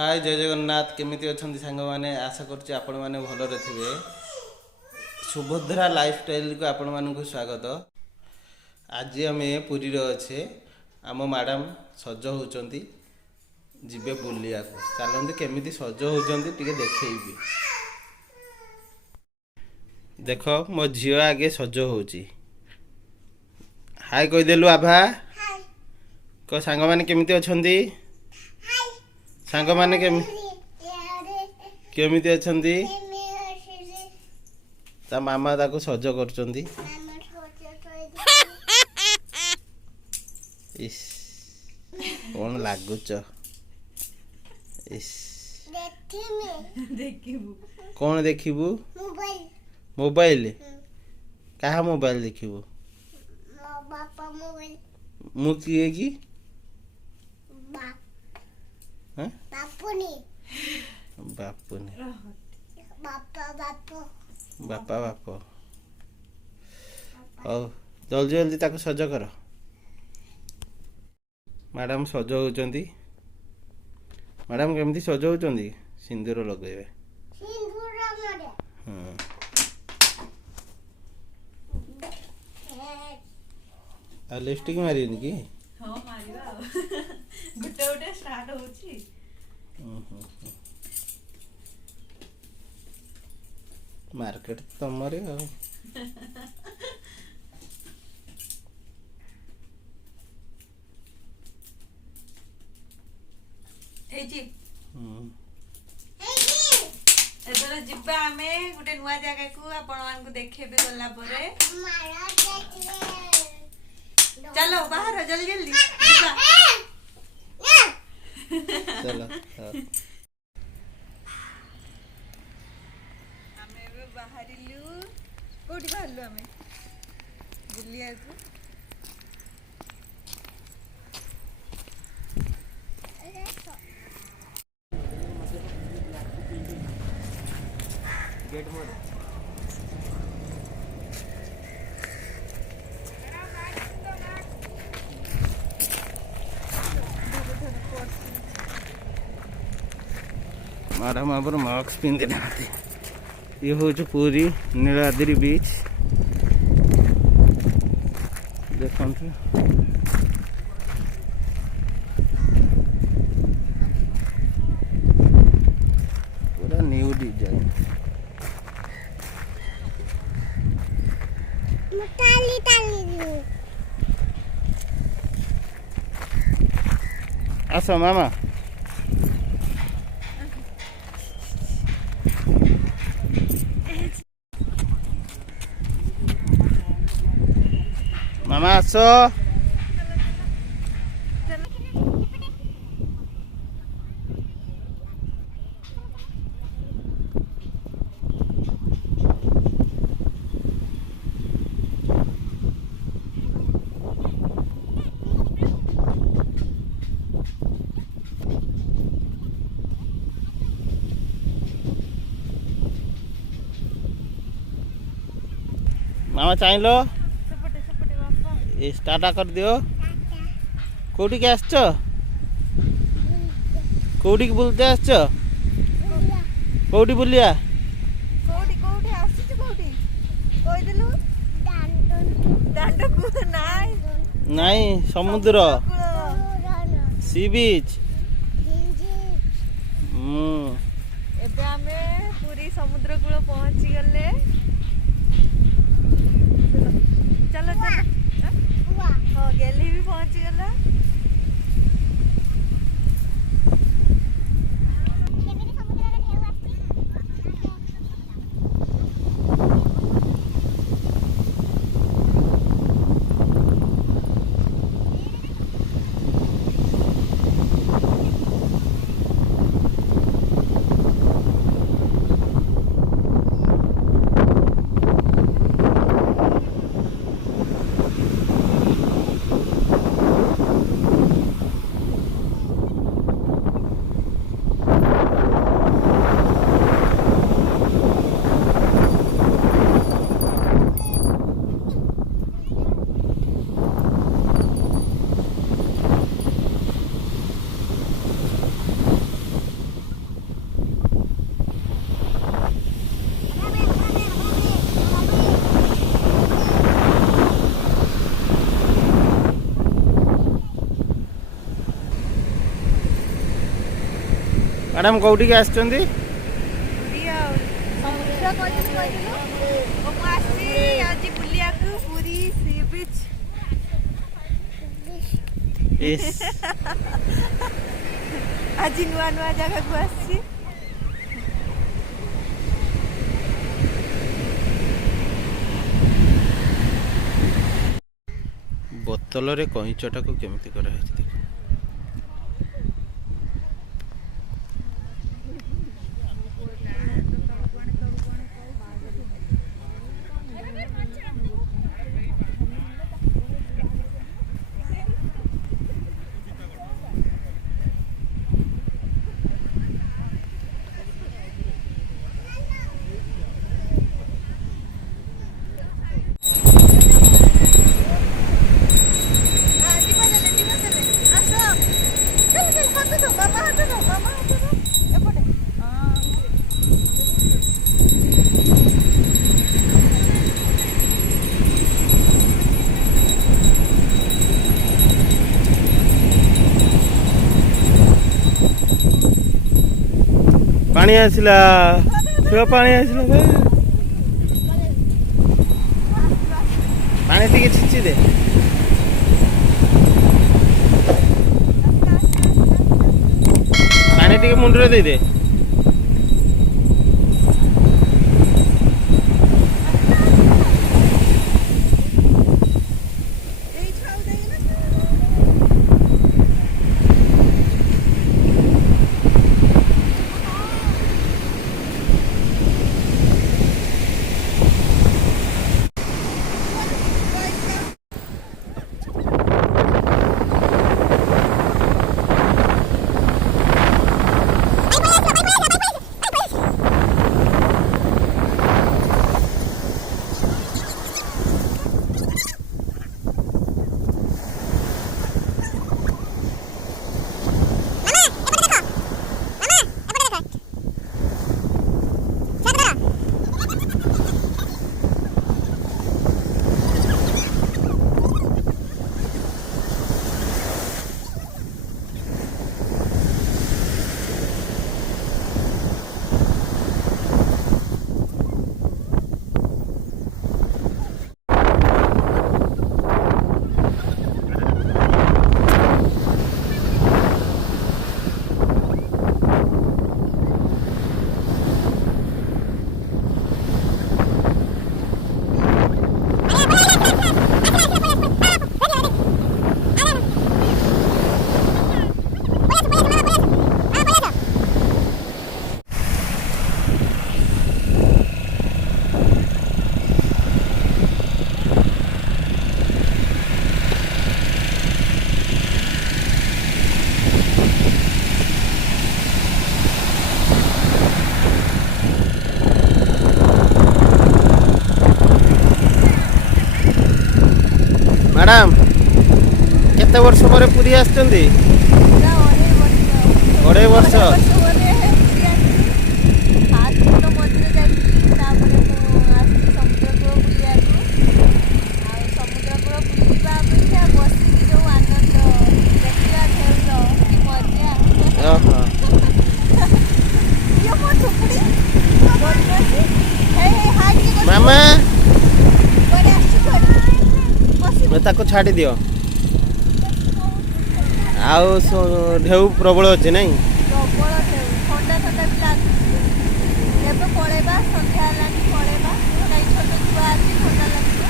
हाय जय जगन्नाथ केमिति अछंती सांग माने आशा करछि आपण माने भलरे थिबे। सुभद्रा लाइफस्टाइल को आपण मानकु स्वागत। आज आम पुरी रे अच्छे आम मैडम सज होचंती जिबे बुलिया को चलते केमिति सज होचंती टिके देखैबी। देख मो झियो आगे सज होची। हाय कहि देलु आभा को सांग माने केमिति अछंती सांग माने केमिति अछंती ता मामा ताको सज करचंती। इस कौन लागुच इस देखिबू कौन देखिबू मोबाइल कहा मोबाइल देखिबू बापा मोबाइल मु किए की हैं बापुनी बापुनी बापा बापा बापा बापा हौ जल्दी जल्दी ताको सज कर। मैडम सज होचंती। मैडम केमती सज होचंती सिंदूर लगेबे सिंदूर रंगरे हां आ लिपस्टिक मारिनी की हां मारिबा गुटे गुटे स्टार्ट होची। मार्केट तमरे आ ए जी एतरा जिब्बा आमे गुटे नुवा जगह को आपण मान को देखेबे गला परे मारा देखले चलो बाहर जल्दी जल्दी जिब्बा चलो आमे बे बाहरिलु कोठी बाहरलु आमे बुलिया को गेट मोर मैडम आप मास्क पिंधि ना ये हूँ पूरी नीलाद्री बीच देखु पूरा न्यू डिजाइन टाली टाली आसो मामा मामा आसो मामा चाह लो सपटे सपटे बापा ये स्टार्ट कर दियो कोठी के आसछ कोठी के बुलते आसछ कोठी बुलिया कोठी कोठी आसी कोठी कोइ देलु दांड को नाइ नहीं समुद्र सी बीच एबे आमे पूरी समुद्र कूल पहुंची गले। चलो चलो हाँ गैली भी पहुंची गला। ମ୍ୟାଡ଼ାମ୍ କେଉଁଠିକି ଆସିଛନ୍ତି? ପୁରୀ ଆଉ ସମୁଦ୍ର କହିଥିଲୁ ମୁଁ ଆସିଛି ଆଜି ବୁଲିବାକୁ ପୁରୀ ସି ବିଚ୍। ଇସ୍ ଆଜି ନୂଆ ନୂଆ ଜାଗାକୁ ଆସିଛି। ବୋତଲରେ କଇଁଚଟାକୁ କେମିତି କରାହେଇଛି ଦେଖ। ପାଣି ଆସିଲା, ପାଣି ଆସିଲା ଭାଇ। ପାଣି ଟିକେ ଛିଞ୍ଚି ଦେ। ପାଣି ଟିକେ ମୁଣ୍ଡରେ ଦେଇଦେ। ମ୍ୟାଡ଼ାମ୍ କେତେ ବର୍ଷ ପରେ ପୁରୀ ଆସିଛନ୍ତି? 2.5 ବର୍ଷ। ମାମା ତାକୁ ଛାଡ଼ି ଦିଅ। ଆଉ ଢେଉ ପ୍ରବଳ ଅଛି ନାଇଁ? ପ୍ରବଳ ଢେଉ, ଥଣ୍ଡା ଥଣ୍ଡା ବି ଲାଗୁଛି। ଏବେ ପଳେଇବା, ସନ୍ଧ୍ୟା ହେଲାଣି, ପଳେଇବା। କାହିଁ ଛୋଟ ଛୁଆ ଅଛି, ଥଣ୍ଡା ଲାଗିବ।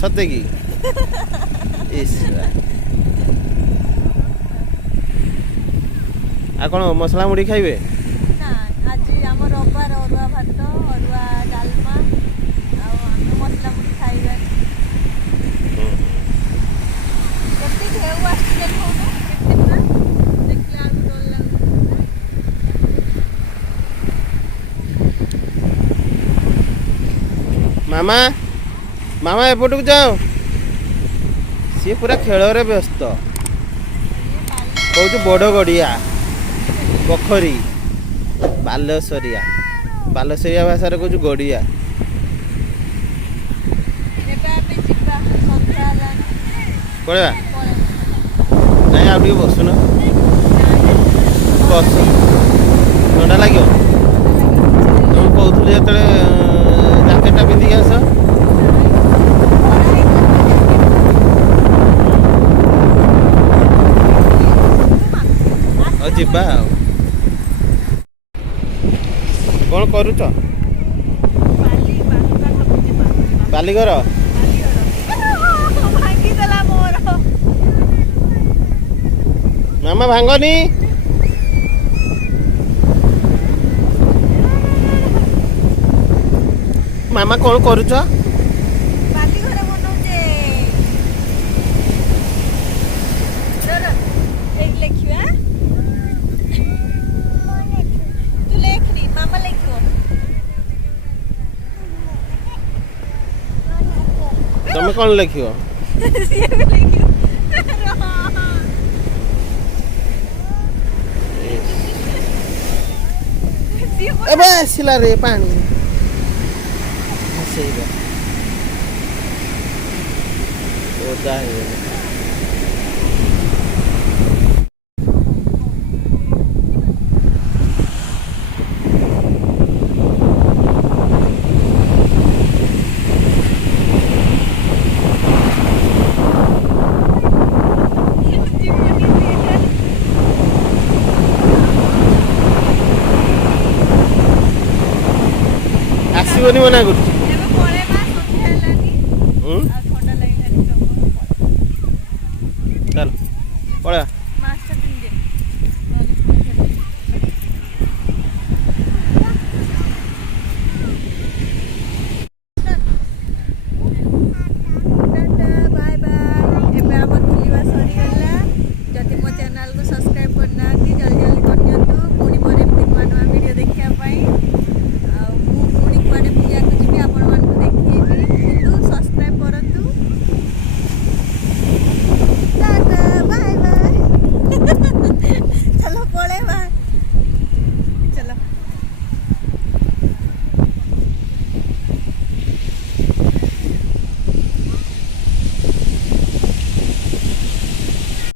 ସତେ କି? ଆଉ କ'ଣ ମସଲା ମୁଢ଼ି ଖାଇବେ? ନା, ଆଜି ଆମ ରବିବାର ଅରୁଆ ଭାତ, ଅରୁଆ ଡାଲମା, ଆଉ ଆମେ ମସଲା ମୁଢ଼ି ଖାଇବାନି। କେତେ ଢେଉ ଆସୁଛି ଦେଖଉନ, ଦେଖିଲା ବେଳକୁ ଡର ଲାଗୁଛି। ମାମା ମାମା ଏପଟକୁ ଯାଅ। ସିଏ ପୁରା ଖେଳରେ ବ୍ୟସ୍ତ। କହୁଛୁ ବଡ଼ ଗଡ଼ିଆ, ପୋଖରୀ, ବାଲେଶ୍ୱରିଆ ଭାଷାରେ କହୁଛୁ ଗଡ଼ିଆ। ପଳେଇବା? ନାଇଁ ଆଉ ଟିକେ ବସୁନ। ବସ। ଥଣ୍ଡା ଲାଗିବ ମୁଁ କହୁଥିଲି ଯେତେବେଳେ ଜ୍ୟାକେଟଟା ପିନ୍ଧିକି ଆସ ଆଉ ଯିବା ଆଉ କ'ଣ କରୁଛ ବାଲିଘର ଭାଙ୍ଗିଦେଲା ମୋର ମାମା ଭାଙ୍ଗନି ମାମା କ'ଣ କରୁଛ ବାଲି ଘରେ ବନଉଛେ ଏଇଠି ଲେଖିବା ତୁ ଲେଖନି ମାମା ଲେଖିବ ତମେ କ'ଣ ଲେଖିବ ସିଏ ବି ଲେଖିବ ଏବେ ଆସିଲା ରେ ପାଣି ସେଇଟା ଓଦା ହେଇଗଲା ଆସିବନି ମନା କରୁଛି